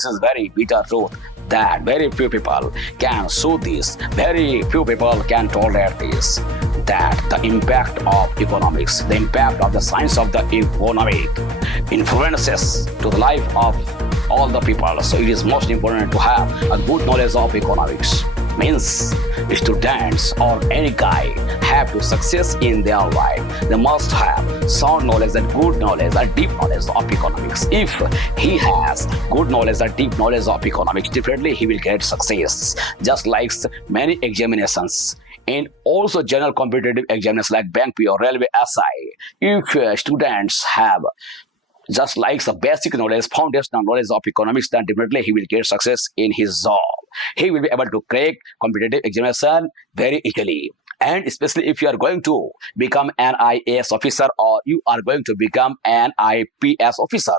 this is very bitter truth that very few people can sue this, very few people can tolerate this, that the impact of economics, the impact of the science of the economic influences to the life of all the people. So it is most important to have a good knowledge of economics. Means students or any guy have to success in their life. They must have sound knowledge and good knowledge and deep knowledge of economics. If he has good knowledge and deep knowledge of economics, definitely he will get success. Just like many examinations and also general competitive examinations like bank PO, railway SI, if students have just like the basic knowledge, foundational knowledge of economics, then definitely he will get success in his job. He will be able to crack competitive examination very easily. And especially if you are going to become an IAS officer or you are going to become an IPS officer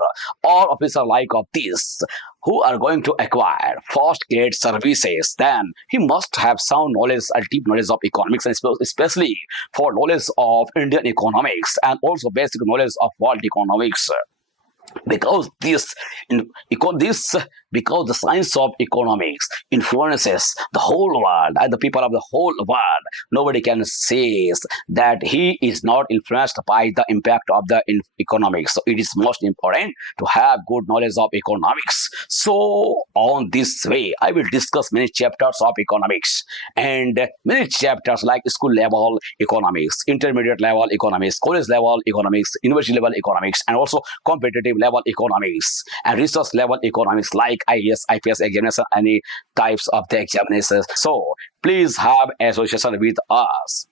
or officer like of this, who are going to acquire first-grade services, then he must have sound knowledge and deep knowledge of economics, and especially for knowledge of Indian economics and also basic knowledge of world economics. Because because the science of economics influences the whole world and the people of the whole world, nobody can say that he is not influenced by the impact of the economics. So it is most important to have good knowledge of economics. So on this way, I will discuss many chapters of economics and many chapters like school level economics, intermediate level economics, college level economics, university level economics, and also competitive level economics and research level economics like IAS, IPS examination, any types of the examinations. So please have association with us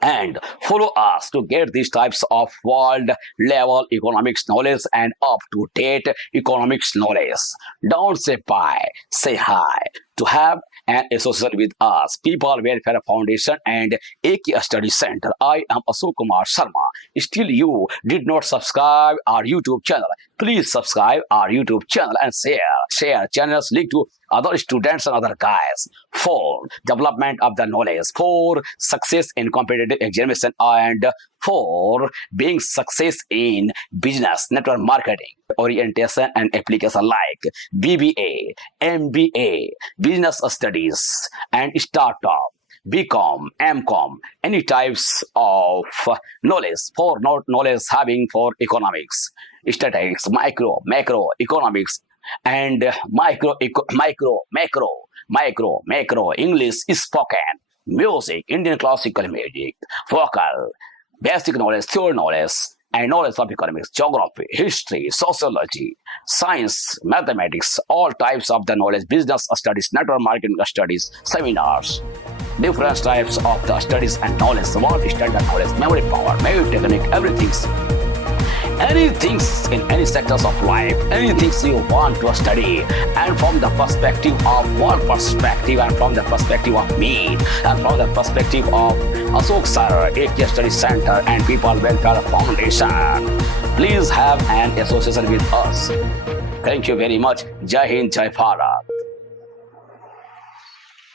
and follow us to get these types of world level economics knowledge and up to date economics knowledge. Don't say bye, say hi. To have an association with us, People Welfare Foundation and AK Study Center. I am Ashok Kumar Sharma. Still you did not subscribe our YouTube channel. Please subscribe our YouTube channel and share channels link to other students and other guys for development of the knowledge, for success in competitive examination, and for being success in business, network marketing, orientation and application like BBA, MBA, business studies and startup, BCom, MCom, any types of knowledge for knowledge having for economics, statistics, micro, macro, economics, and macro, English spoken, music, Indian classical music, vocal, basic knowledge, theory knowledge, and knowledge of economics, geography, history, sociology, science, mathematics, all types of the knowledge, business studies, network marketing studies, seminars, different types of the studies and knowledge, world standard knowledge, memory power, memory technique, everything. Anything in any sectors of life, anything you want to study, and from the perspective of world perspective, and from the perspective of me, and from the perspective of Ashok Sir, AK Study Center and People Welfare Foundation. Please have an association with us. Thank you very much. Jai Hind, Jai Bharat.